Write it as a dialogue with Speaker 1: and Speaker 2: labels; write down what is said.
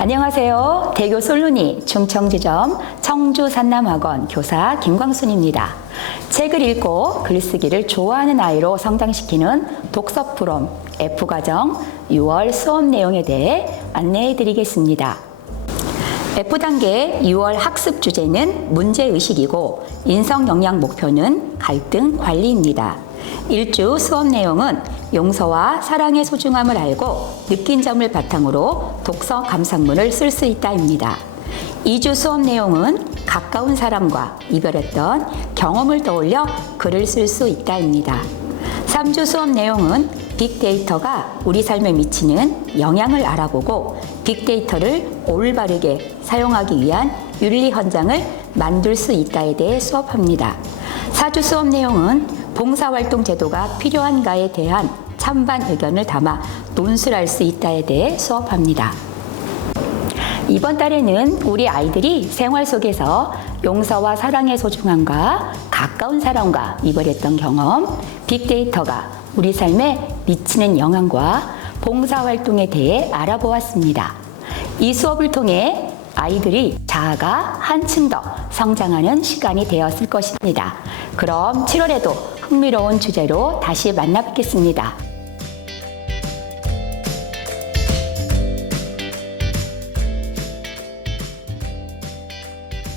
Speaker 1: 안녕하세요. 대교 솔루니 충청지점 청주 산남학원 교사 김광순입니다. 책을 읽고 글쓰기를 좋아하는 아이로 성장시키는 독서 프롬 F과정 6월 수업 내용에 대해 안내해 드리겠습니다. F단계 6월 학습 주제는 문제의식이고 인성 역량 목표는 갈등 관리입니다. 1주 수업 내용은 용서와 사랑의 소중함을 알고 느낀 점을 바탕으로 독서 감상문을 쓸 수 있다입니다. 2주 수업 내용은 가까운 사람과 이별했던 경험을 떠올려 글을 쓸 수 있다입니다. 3주 수업 내용은 빅데이터가 우리 삶에 미치는 영향을 알아보고 빅데이터를 올바르게 사용하기 위한 윤리 현장을 만들 수 있다에 대해 수업합니다. 4주 수업 내용은 봉사활동 제도가 필요한가에 대한 찬반 의견을 담아 논술할 수 있다에 대해 수업합니다. 이번 달에는 우리 아이들이 생활 속에서 용서와 사랑의 소중함과 가까운 사람과 이별했던 경험, 빅데이터가 우리 삶에 미치는 영향과 봉사활동에 대해 알아보았습니다. 이 수업을 통해 아이들이 자아가 한층 더 성장하는 시간이 되었을 것입니다. 그럼 7월에도 흥미로운 주제로 다시 만나 뵙겠습니다.